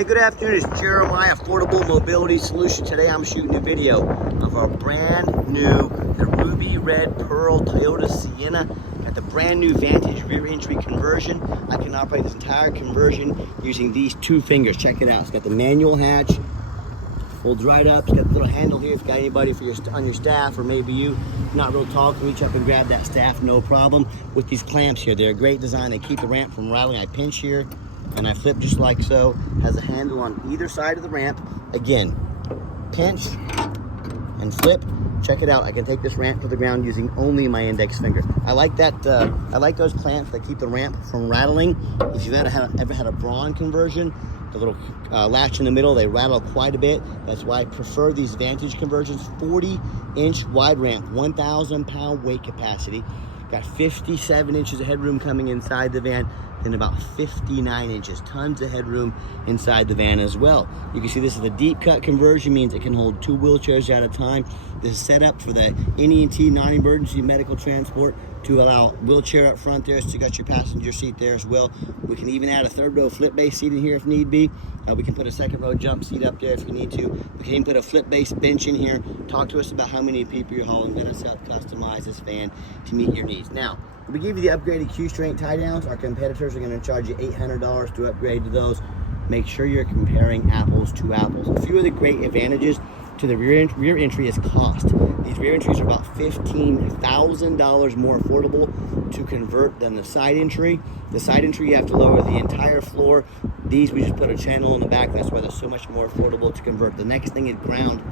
Hey, good afternoon. It's Jeremiah, Affordable Mobility Solution. Today I'm shooting a video of our brand new, the Ruby Red Pearl Toyota Sienna at the brand new Vantage rear entry conversion. I can operate this entire conversion using these two fingers. Check it out. It's got the manual hatch, folds right up. It's got the little handle here if you got anybody on your staff, or maybe you not real tall, can reach up and grab that staff, no problem. With these clamps here, they're a great design. They keep the ramp from rattling. I pinch here and I flip just like so. Has a handle on either side of the ramp. Again, pinch and flip. Check it out. I can take this ramp to the ground using only my index finger. I like that. I like those clamps that keep the ramp from rattling. If you've ever had a Braun conversion, the little latch in the middle, they rattle quite a bit. That's why I prefer these Vantage conversions. 40-inch wide ramp, 1,000 pound weight capacity. Got 57 inches of headroom coming inside the van, then about 59 inches. Tons of headroom inside the van as well. You can see this is a deep cut conversion, means it can hold 2 wheelchairs at a time. This is set up for the NEMT, non-emergency medical transport, to allow wheelchair up front there, so you got your passenger seat there as well. We can even add a third row flip base seat in here if need be. We can put a second row jump seat up there if you need to. We can even put a flip base bench in here. Talk to us about how many people you're hauling. Let us help customize this van to meet your needs. Now, we give you the upgraded QStraint tie downs. Our competitors are going to charge you $800 to upgrade to those. Make sure you're comparing apples to apples. A few of the great advantages to the rear entry is cost. These rear entries are about $15,000 more affordable to convert than the side entry. The side entry, you have to lower the entire floor. These, we just put a channel in the back. That's why they're so much more affordable to convert. The next thing is ground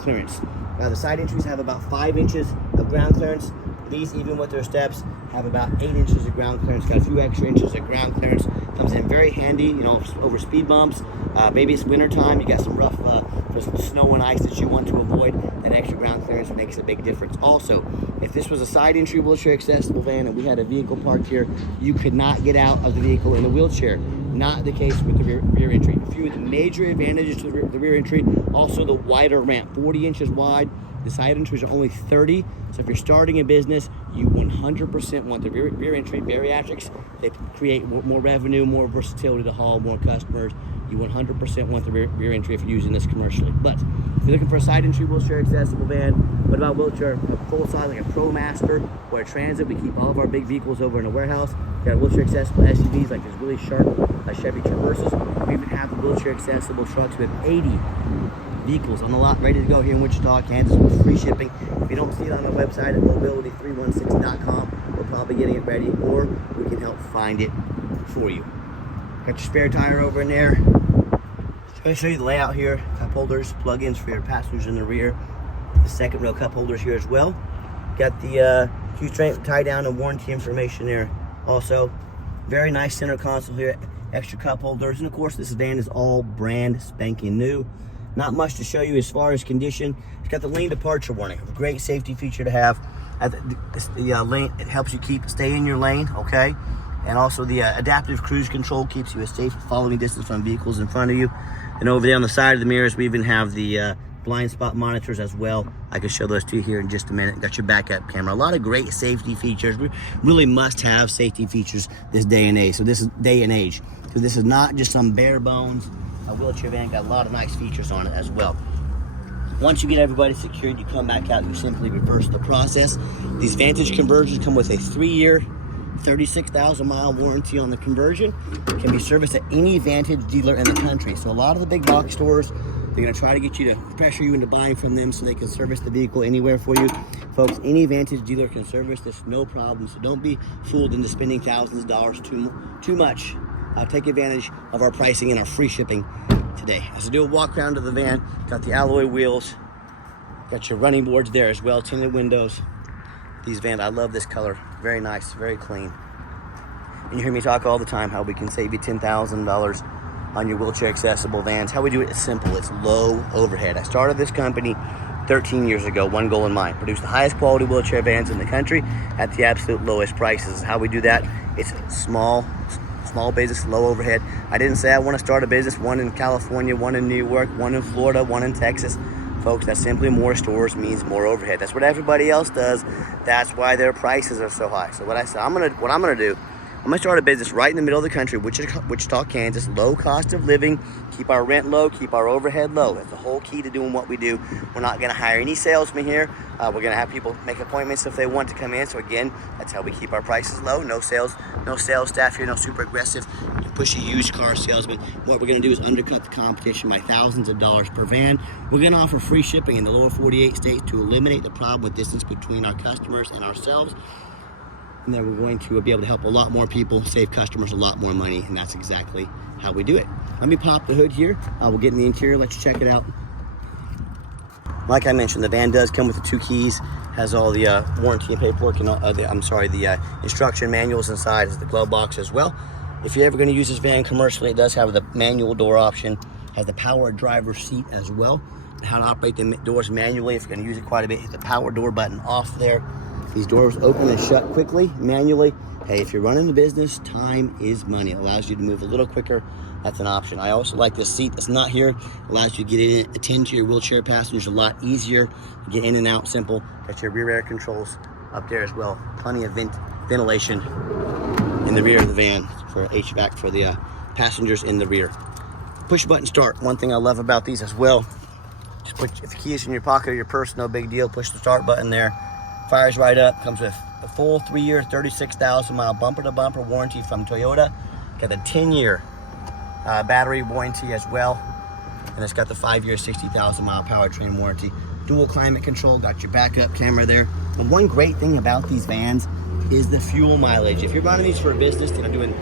clearance. Now, the side entries have about 5 inches of ground clearance. These, even with their steps, have about 8 inches of ground clearance. Got a few extra inches of ground clearance. Comes in very handy, you know, over speed bumps. Maybe it's winter time, you got some rough snow and ice that you want to avoid. That extra ground clearance makes a big difference. Also, if this was a side entry wheelchair accessible van and we had a vehicle parked here, you could not get out of the vehicle in a wheelchair. Not the case with the rear entry. A few of the major advantages to the rear entry, also the wider ramp, 40 inches wide. The side entries are only 30, so if you're starting a business, you 100% want the rear entry. Bariatrics, they create more revenue, more versatility to haul, more customers. You 100% want the rear entry if you're using this commercially. But if you're looking for a side entry wheelchair accessible van, what about wheelchair full size like a ProMaster or a Transit? We keep all of our big vehicles over in a warehouse. We got wheelchair accessible SUVs like this really sharp Chevy Traverses. We even have the wheelchair accessible trucks. We have 80 vehicles on the lot ready to go here in Wichita, Kansas, with free shipping. If you don't see it on our website at mobility316.com, we're probably getting it ready, or we can help find it for you. Got your spare tire over in there. Let me show you the layout here. Cup holders, plug-ins for your passengers in the rear. The second row cup holders here as well. Got the QStraint tie down and warranty information there. Also, very nice center console here. Extra cup holders, and of course this van is all brand spanking new. Not much to show you as far as condition. It's got the lane departure warning, a great safety feature to have. The lane, it helps you stay in your lane, okay? And also the adaptive cruise control keeps you a safe following distance from vehicles in front of you. And over there on the side of the mirrors, we even have the blind spot monitors as well. I can show those to you here in just a minute. Got your backup camera. A lot of great safety features. We really must have safety features this day and age. So this is not just some bare bones. A wheelchair van, got a lot of nice features on it as well. Once you get everybody secured, you come back out and you simply reverse the process. These Vantage conversions come with a 3-year, 36,000 mile warranty on the conversion. It can be serviced at any Vantage dealer in the country. So a lot of the big box stores, they're gonna try to get you to pressure you into buying from them so they can service the vehicle anywhere for you. Folks, any Vantage dealer can service this, no problem. So don't be fooled into spending thousands of dollars too much. Take advantage of our pricing and our free shipping today. As I do a walk around to the van, got the alloy wheels, got your running boards there as well, tinted windows. These vans, I love this color. Very nice, very clean. And you hear me talk all the time how we can save you $10,000 on your wheelchair accessible vans. How we do it is simple. It's low overhead. I started this company 13 years ago, one goal in mind: produce the highest quality wheelchair vans in the country at the absolute lowest prices. How we do that, it's small business, low overhead. I didn't say I want to start a business, one in California, one in New York, one in Florida, one in Texas. Folks, that simply more stores means more overhead. That's what everybody else does. That's why their prices are so high. So what I'm gonna do, I'm gonna start a business right in the middle of the country, Wichita, Kansas. Low cost of living, keep our rent low, keep our overhead low. That's the whole key to doing what we do. We're not gonna hire any salesmen here. We're gonna have people make appointments if they want to come in. So again, that's how we keep our prices low. No sales staff here, no super aggressive, pushy used car salesman. What we're gonna do is undercut the competition by thousands of dollars per van. We're gonna offer free shipping in the lower 48 states to eliminate the problem with distance between our customers and ourselves. And then we're going to be able to help a lot more people, save customers a lot more money, and that's exactly how we do it. Let me pop the hood here. We'll get in the interior, let you check it out. Like I mentioned, the van does come with the 2 keys, has all the warranty and paperwork, and the instruction manuals inside, has the glove box as well. If you're ever going to use this van commercially, it does have the manual door option, has the power driver seat as well, and how to operate the doors manually. If you're going to use it quite a bit, hit the power door button off there. These doors open and shut quickly, manually. Hey, if you're running a business, time is money. It allows you to move a little quicker. That's an option. I also like this seat that's not here. It allows you to get in, attend to your wheelchair passengers a lot easier. Get in and out simple. Got your rear air controls up there as well. Plenty of ventilation in the rear of the van for HVAC for the passengers in the rear. Push button start. One thing I love about these as well, just if the key is in your pocket or your purse, no big deal. Push the start button there. Fires right up. Comes with a full 3-year, 36,000 mile bumper to bumper warranty from Toyota. Got a 10-year battery warranty as well. And it's got the 5-year, 60,000 mile powertrain warranty. Dual climate control. Got your backup camera there. And one great thing about these vans is the fuel mileage. If you're running these for a business that are doing,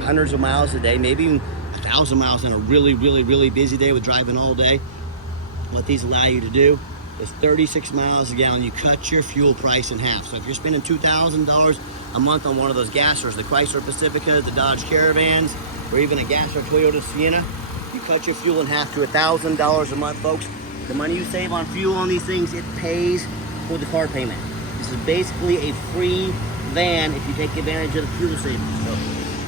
hundreds of miles a day, maybe even 1,000 miles on a really, really, really busy day with driving all day, what these allow you to do is 36 miles a gallon. You cut your fuel price in half. So if you're spending $2,000 a month on one of those gassers, the Chrysler Pacifica, the Dodge Caravans, or even a gasser Toyota Sienna, you cut your fuel in half to $1,000 a month, folks. The money you save on fuel on these things, it pays for the car payment. This is basically a free van if you take advantage of the fuel savings. So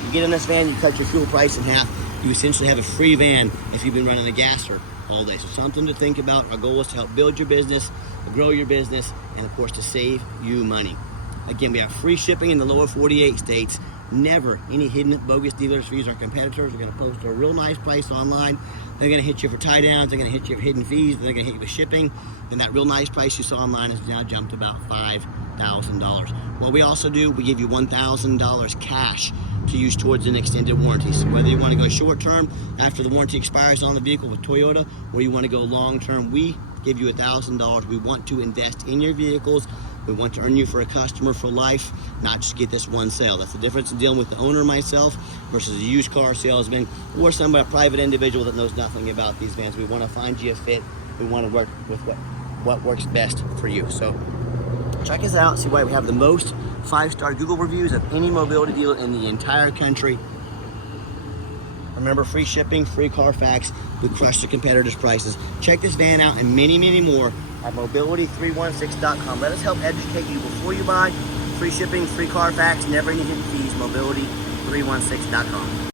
you get in this van, you cut your fuel price in half. You essentially have a free van if you've been running a gasser all day. So something to think about. Our goal is to help build your business, grow your business, and of course to save you money. Again, we have free shipping in the lower 48 states. Never any hidden bogus dealers fees. Our competitors are going to post a real nice price online. They're going to hit you for tie downs. They're going to hit you for hidden fees. They're going to hit you with shipping. And that real nice price you saw online has now jumped to about $5,000. What we also do, we give you $1,000 cash to use towards an extended warranty. So whether you want to go short term after the warranty expires on the vehicle with Toyota, or you want to go long term, we give you $1,000. We want to invest in your vehicles. We want to earn you for a customer for life, not just get this one sale. That's the difference in dealing with the owner, myself, versus a used car salesman or some private individual that knows nothing about these vans. We want to find you a fit. We want to work with what works best for you. So check us out, see why we have the most 5-star Google reviews of any mobility dealer in the entire country. Remember, free shipping, free Carfax. We crush the competitors' prices. Check this van out and many, many more at mobility316.com. Let us help educate you before you buy. Free shipping, free Carfax, never any hidden fees. Mobility316.com.